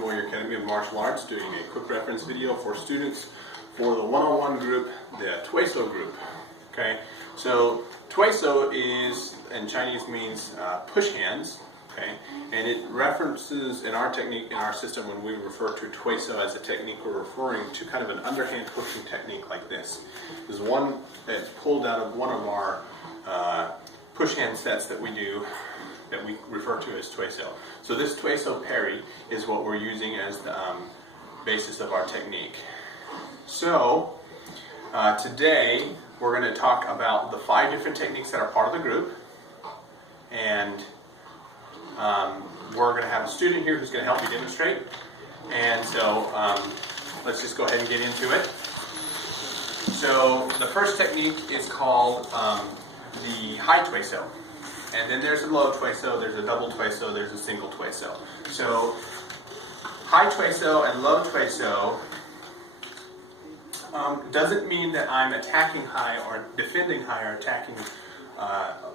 Warrior Academy of Martial Arts, doing a quick reference video for students for the one-on-one group, the Tuiso group. Okay, so Tuiso is, in Chinese, means push hands. Okay, and it references in our technique, in our system, when we refer to Tuiso as a technique, we're referring to kind of an underhand pushing technique like this. There's one that's pulled out of one of our push hand sets that we do, that we refer to as Tuiso. So this Tuiso parry is what we're using as the basis of our technique. So today we're going to talk about the 5 different techniques that are part of the group, and we're going to have a student here who's going to help me demonstrate. And so let's just go ahead and get into it. So the first technique is called the high Tuiso. And then there's a low Tuiso, there's a double Tuiso, there's a single Tuiso. So high Tuiso and low Tuiso doesn't mean that I'm attacking high or defending high or attacking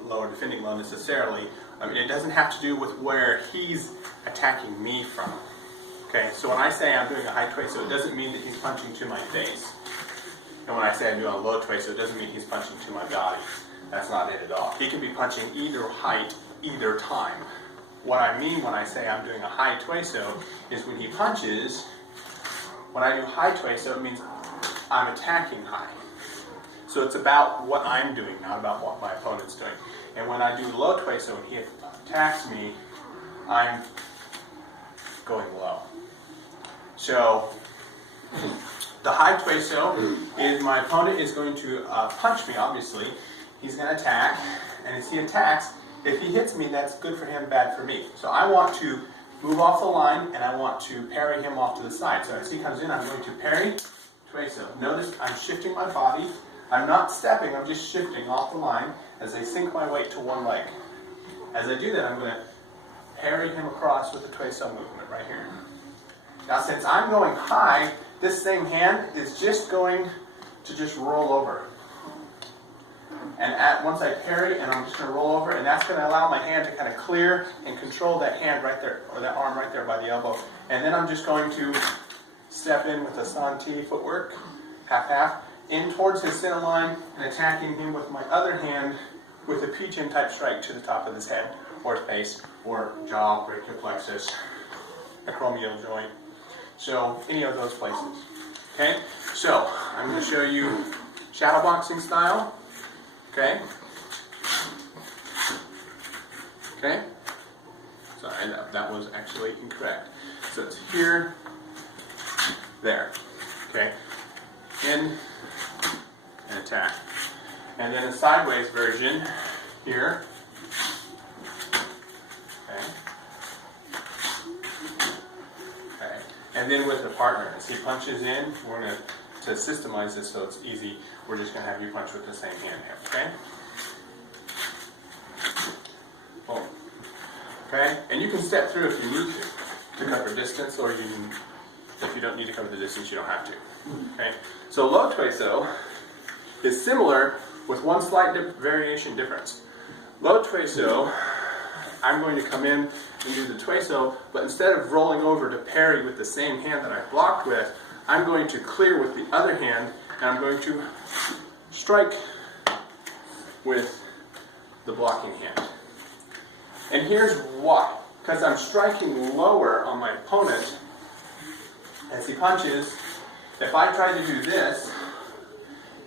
low or defending low necessarily. I mean, it doesn't have to do with where he's attacking me from. Okay, so when I say I'm doing a high Tuiso, it doesn't mean that he's punching to my face. And when I say I'm doing a low Tuiso, it doesn't mean he's punching to my body. That's not it at all. He can be punching either height, either time. What I mean when I say I'm doing a high Tuiso is when he punches, when I do high Tuiso, it means I'm attacking high. So it's about what I'm doing, not about what my opponent's doing. And when I do low Tuiso and he attacks me, I'm going low. So the high Tuiso is my opponent is going to punch me, obviously. He's going to attack, and as he attacks, if he hits me, that's good for him, bad for me. So I want to move off the line, and I want to parry him off to the side. So as he comes in, I'm going to parry, Tuiso. Notice I'm shifting my body. I'm not stepping, I'm just shifting off the line as I sink my weight to one leg. As I do that, I'm going to parry him across with the Tuiso movement right here. Now since I'm going high, this same hand is just going to just roll over. And once I parry, and I'm just going to roll over, and that's going to allow my hand to kind of clear and control that hand right there, or that arm right there by the elbow. And then I'm just going to step in with a Santi footwork, half-half, in towards his center line, and attacking him with my other hand with a P-chin type strike to the top of his head, or his face, or jaw, brachial plexus, acromial joint. So any of those places. Okay? So I'm going to show you shadow boxing style. Okay? Okay? Sorry, that was actually incorrect. So it's here, there. Okay? In, and attack. And then a sideways version here. Okay? Okay. And then with the partner, as he punches in, we're going to systemize this so it's easy. We're just going to have you punch with the same hand here, okay? Boom. Okay? And you can step through if you need to cover distance, or if you don't need to cover the distance, you don't have to. Okay? So low Tuiso is similar with one slight variation difference. Low Tuiso, I'm going to come in and do the Tuiso, but instead of rolling over to parry with the same hand that I blocked with, I'm going to clear with the other hand, and I'm going to strike with the blocking hand. And here's why. Because I'm striking lower on my opponent as he punches. If I try to do this,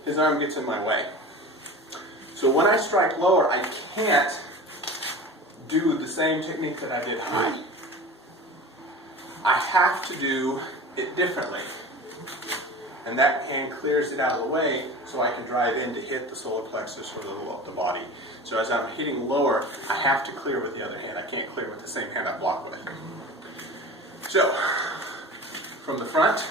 his arm gets in my way. So when I strike lower, I can't do the same technique that I did high. I have to do it differently. And that hand clears it out of the way so I can drive in to hit the solar plexus or the body. So as I'm hitting lower, I have to clear with the other hand. I can't clear with the same hand I block with. So, from the front,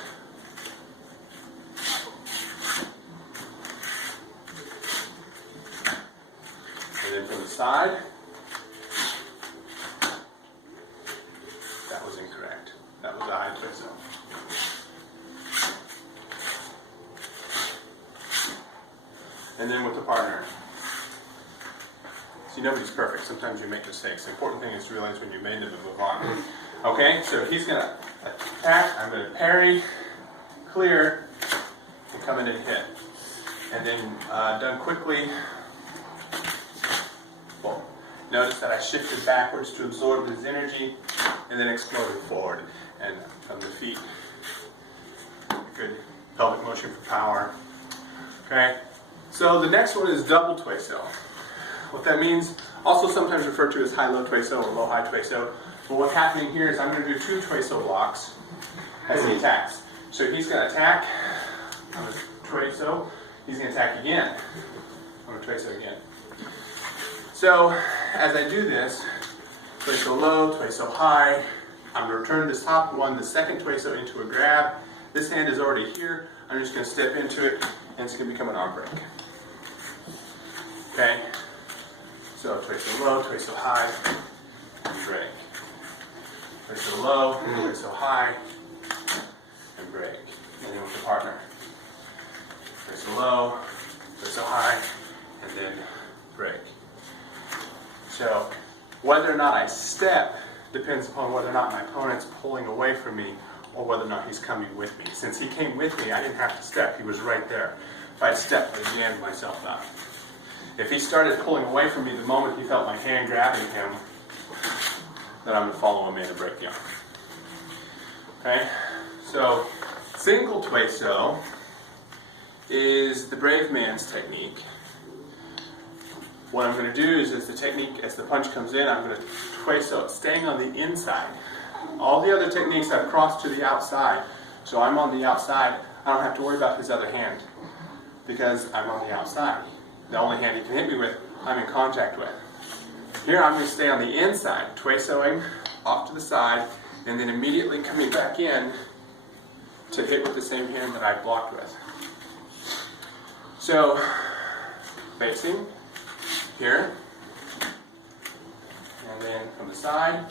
and then from the side, that was incorrect. That was a high Tuiso. And then with the partner. See, nobody's perfect. Sometimes you make mistakes. The important thing is to realize when you made them and move on. Okay, so he's going to attack, I'm going to parry, clear, and come in and hit. And then done quickly. Well, notice that I shifted backwards to absorb his energy and then exploded forward. And from the feet, good pelvic motion for power. Okay, so the next one is double tueso. What that means, also sometimes referred to as high-low tueso or low-high tueso. But what's happening here is I'm going to do 2 tueso blocks as he attacks. So he's going to attack, I'm going to tueso, he's going to attack again, I'm going to tueso again. So as I do this, tueso low, tueso high, I'm going to return this top one, the second tueso, into a grab. This hand is already here, I'm just going to step into it, and it's going to become an arm break. Okay? So tueso low, tueso high, and break. Tueso low, tueso high, and break. And then with the partner. Tueso low, tueso high, and then break. So whether or not I step depends upon whether or not my opponent's pulling away from me or whether or not he's coming with me. Since he came with me, I didn't have to step. He was right there. If I'd stepped, I'd jammed myself up. If he started pulling away from me the moment he felt my hand grabbing him, then I'm going to follow him in and break the arm. Okay? So, single tueso is the brave man's technique. What I'm going to do is the technique, as the punch comes in, I'm going to tueso it, staying on the inside. All the other techniques I've crossed to the outside, so I'm on the outside. I don't have to worry about his other hand because I'm on the outside. The only hand he can hit me with, I'm in contact with. Here I'm going to stay on the inside, tuesoing off to the side, and then immediately coming back in to hit with the same hand that I blocked with. So, facing here, and then from the side,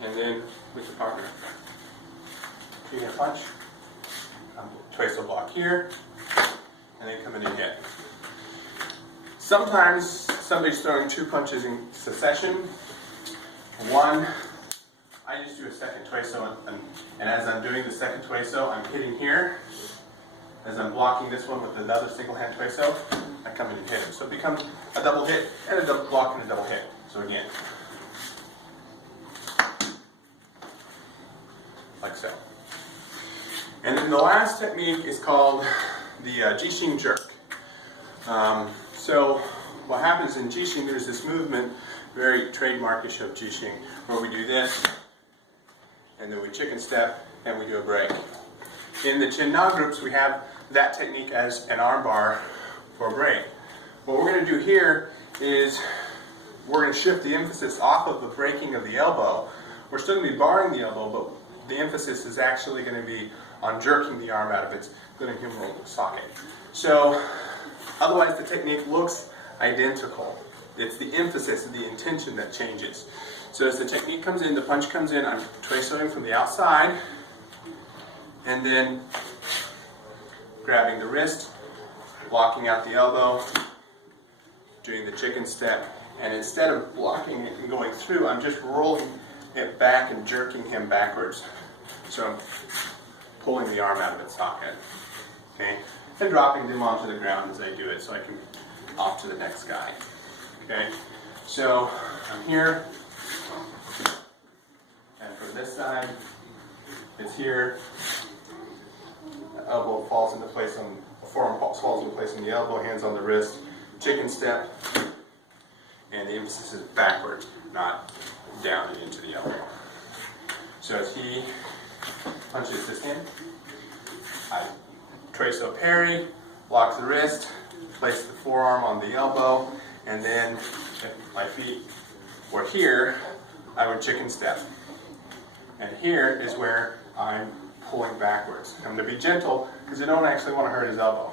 and then with the partner. You're going to punch, tueso block here, and then come in and hit. Sometimes somebody's throwing 2 punches in succession. One, I just do a second tueso, and as I'm doing the second tueso, I'm hitting here. As I'm blocking this one with another single hand tueso, I come in and hit it. So it becomes a double hit, and a double block, and a double hit. So again, like so. And then the last technique is called the Teasing Jerk. So what happens in Teasing, there's this movement, very trademarkish of Teasing, where we do this, and then we chicken step, and we do a break. In the Chin Na groups, we have that technique as an arm bar for a break. What we're going to do here is we're going to shift the emphasis off of the breaking of the elbow. We're still going to be barring the elbow, but the emphasis is actually going to be on jerking the arm out of its glenohumeral socket. So, otherwise the technique looks identical. It's the emphasis and the intention that changes. So as the technique comes in, the punch comes in, I'm tuesoing from the outside, and then grabbing the wrist, blocking out the elbow, doing the chicken step, and instead of blocking it and going through, I'm just rolling it back and jerking him backwards. So I'm pulling the arm out of its socket, okay, and dropping them onto the ground as I do it so I can off to the next guy, okay. So I'm here, and from this side, it's here. The elbow falls into place on the forearm, falls into place on the elbow, hands on the wrist, chicken step, and the emphasis is backwards, not down and into the elbow. So as he punches this in, I tueso parry, block the wrist, place the forearm on the elbow, and then if my feet were here, I would chicken step. And here is where I'm pulling backwards. I'm going to be gentle because I don't actually want to hurt his elbow.